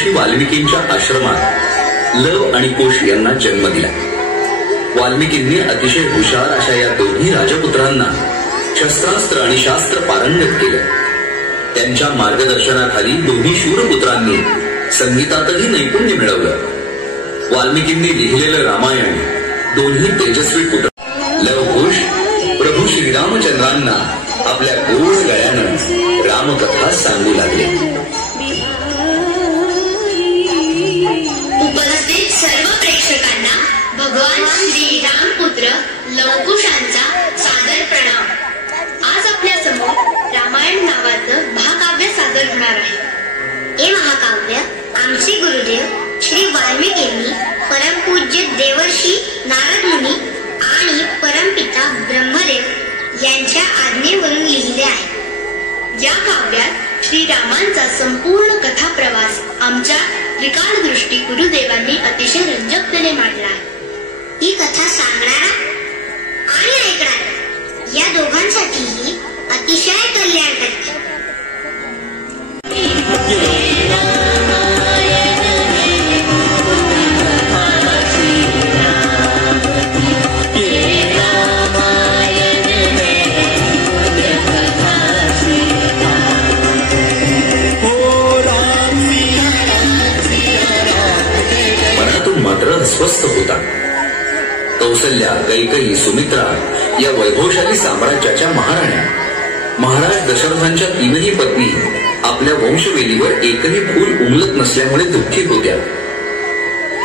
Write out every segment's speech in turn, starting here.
महर्षी वाल्मिकींच्या आश्रमात लव आणि कुश यांना जन्म दिला. वाल्मिकींनी अतिशय हुशार अशा या दोन्ही राजपुत्रांना शस्त्रास्त्र आणि शास्त्र पारंगत केलं. त्यांच्या मार्गदर्शनाखाली दोन्ही शूरपुत्रांनी संगीतातही नैपुण्य मिळवलं. वाल्मिकींनी लिहिलेलं रामायण दोन्ही तेजस्वी पुत्र लवकुश प्रभू श्रीरामचंद्रांना आपल्या गोड गळ्यानं रामकथा सांगू लागले. उपस्थित सर्व प्रेक्षकांना भगवान श्रीरामपुत्र लवकुशांचा सादर प्रणाम. आज आपल्या समोर रामायण नावाचं महाकाव्य सादर होणार आहे. हे महाकाव्य आमचे गुरुदेव श्री वाल्मिकींनी परमपूज्य देवर्षी नारद मुनी आणि परमपिता ब्रह्मदेव यांच्या आज्ञेवरून लिहिले आहे. या काव्यात श्रीरामांचा संपूर्ण कथा प्रवास आमच्या त्रिकालदृष्टी गुरुदेवांनी अतिशय रंजकपणे मांडला आहे. ही कथा सांगणारा आणि ऐकणारा या दोघांसाठीही अतिशय कल्याणकारी. स्वस्थ होता. कौसल्या, कैकेयी, सुमित्रा या वैभवशाली साम्राज्याच्या महाराण्या, महाराज दशरथांच्या तीनही पत्नी आपल्या वंशवेलीवर एकही फूल उमलत नसल्यामुळे दुःखी होत्या.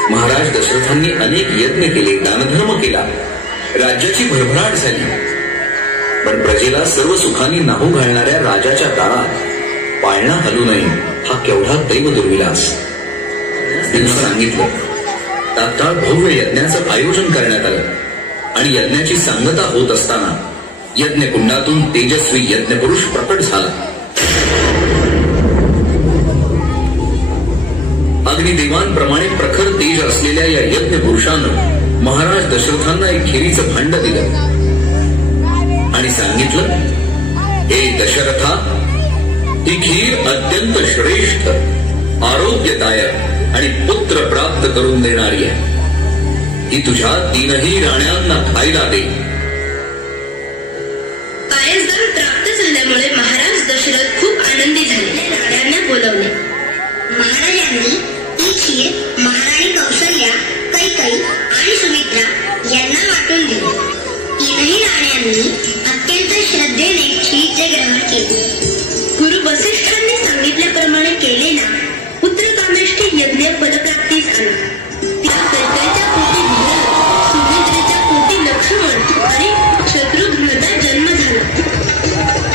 महाराज दशरथांनी अनेक यज्ञ केले, दानधर्म केला, राज्याची भरभराट झाली. पण प्रजेला सर्व सुखांनी न्हाऊ घालणाऱ्या राजाच्या दारात पाळणा हलू नये हा केवढा दैव दुर्विलास. त्यांनी सांगितलं. तात्काळ भव्य यज्ञाचं आयोजन करण्यात आलं आणि यज्ञाची सांगता होत असताना यज्ञकुंडातून तेजस्वी यज्ञपुरुष प्रकट झाला. अग्निदेवांप्रमाणे प्रखर तेज असलेल्या या यज्ञपुरुषानं महाराज दशरथांना एक खिरीचं भांड दिलं आणि सांगितलं, हे दशरथा, ही खीर अत्यंत श्रेष्ठ, आरोग्यदायक आणि पुत्र प्राप्त करून देणारी आहे. ही तुझ्या तीनही राण्यांना खायला दे. आयसदान प्राप्त झाल्यामुळे महाराज दशरथ खूप आनंदी झाले. राण्यांना बोलवले. महाराजांनी ती खीर महाराणी कौसल्या, कैकेयी आणि सुमित्रा यांना वाटून दिली. तीनही राण्यांनी अत्यंत श्रद्धेने खीरचे ग्रहण केले. गुरु वसिष्ठांनी सांगितल्याप्रमाणे केले ना, पुत्रकामेष्ठी यज्ञ पदप्राप्ती झाला. त्या कैकेयीच्या पोटी भरत, सुमित्रेच्या पोटी लक्ष्मण आणि शत्रुघ्नचा जन्म झाला.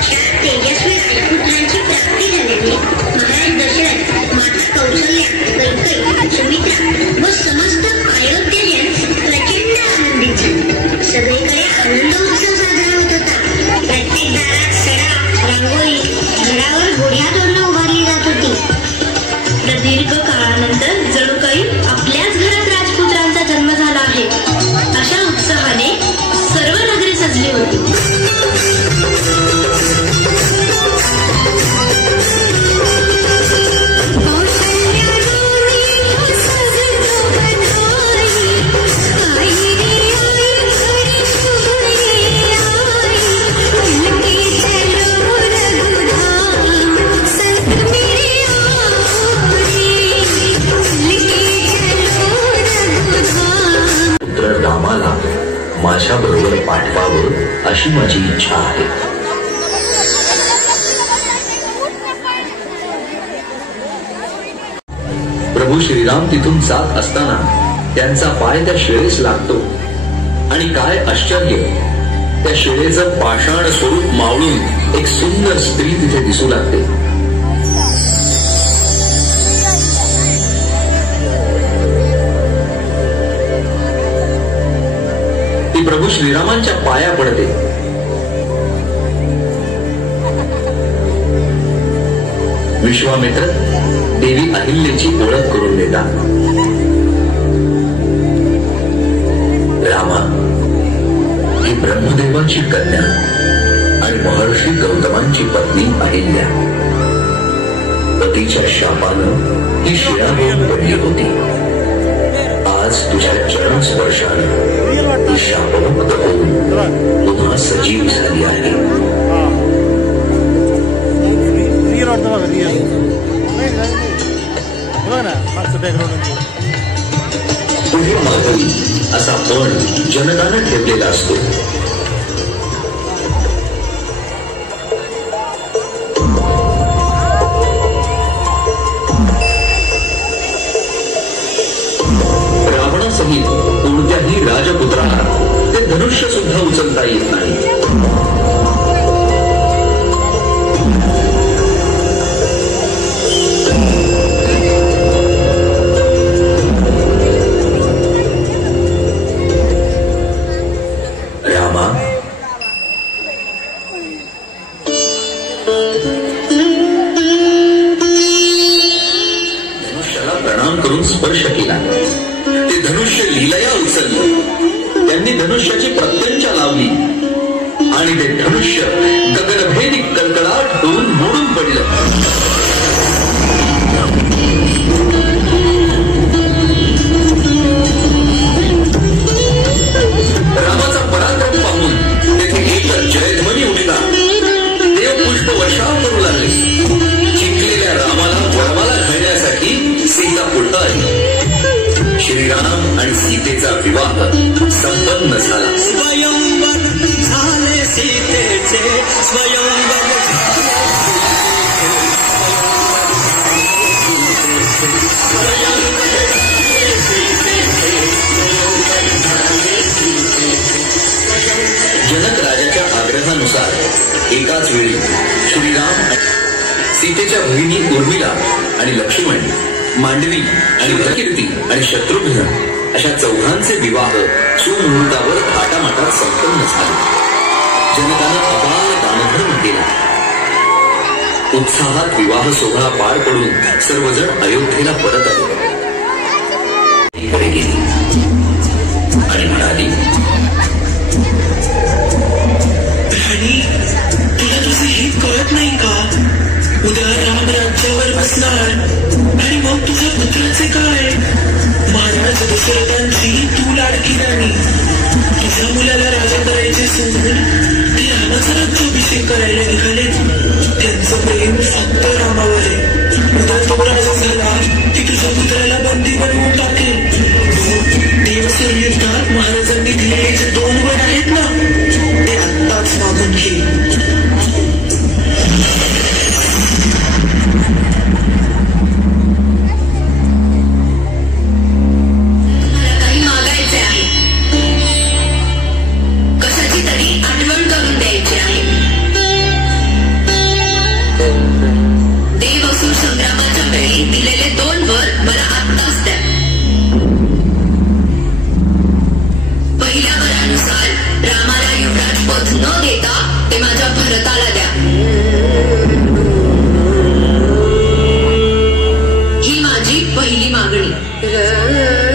चार तेजस्वी राजपुत्रांची प्राप्ती झाल्याने महाराज दशरथ, माता कौसल्या, कैकेयी, सुमित्रा व समस्त अयोध्येजन प्रचंड आनंदित झाले. सगळीकडे आनंद उत्सव साजरा होत होता. प्रत्येक दारात सडा, रांगोळी, घरावर गोड्या तोरणं उभारली जात होती. दीर्घ काळानंतर जणू काही आपल्याच घरात राजपुत्रांचा जन्म झाला आहे अशा उत्साहाने सर्व नगरी सजली होती. रामाला माझ्या बरोबर पाठवावं अशी माझी इच्छा आहे. प्रभू श्रीराम तिथून जात असताना त्यांचा पाय त्या शिळेस लागतो आणि काय आश्चर्य, त्या शिळेचं पाषाण स्वरूप मावळून एक सुंदर स्त्री तिथे दिसू लागते. प्रभू श्रीरामांच्या पाया पडते. विश्वामित्र देवी अहिल्याची ओळख करून देतात. रामा, ही ब्रह्मदेवाची कन्या आणि महर्षी गौतमांची पत्नी अहिल्या. पतीच्या शापानं ती शिळा होऊन पडली होती. आज तुझ्या चरण स्पर्शानं ती शापमुक्त होऊन पुन्हा सजीव झाली आहे. पुढे माधवी असा पण जनतानं ठेवलेला असतो. रावणासहित कोणत्याही राजपुत्राला ते धनुष्य सुद्धा उचलता येत नाही. स्पर्श केला. ते धनुष्य लीलया उचललं. त्यांनी धनुष्याची प्रत्यंचा लावली आणि ते धनुष्य गगनभेदी कळकळाट होऊन मोडून पडलं. रामाचा पराक्रम पाहून तेथे एक जयध्वनी उठला. देव पुष्प वर्षाव करू लागले. जिंकलेल्या रामाला वरमाला घालण्यासाठी सीता पुढे आली. श्रीराम आणि सीतेचा विवाह संपन्न झाला. स्वयंवर झाले सीतेचे स्वयंवर. जनक राजाच्या आग्रहानुसार एकाच वेळी श्रीराम, सीतेच्या भगिनी उर्मिला आणि लक्ष्मण, मांडवी आणि कीर्ती आणि शत्रुघ्न अशा चौघांचे विवाह सुमुहूर्तावर थाटामाटात संपन्न झाले. जनकानं अपार दानधर्म केला. उत्साहात विवाह सोहळा पार पडून सर्वजण अयोध्येला परत आले. कडे गेली आणि म्हणाली, राणी, तुला तुझे हे कळत नाही का? उद्या राम राज्यावर बसणार आणि मग तुझ्या पुत्राचे काय? महाराज दशरथांची तू लाडकी राणी. तुझ्या मुलाला राजा करायचे सोडून ते रामाचा राज्याभिषेक करायला निघाले. त्यांचं प्रेम फक्त रामावर आहे. उद्या तो राजा झाला की तुझ्या पुत्राला बंदी बनवून टाकेल. देवसर युद्धात महाराजांनी दिलेले जे 2 वर आहेत ना, ते आत्ताच मागून घे. ही माझी पहिली मागणी.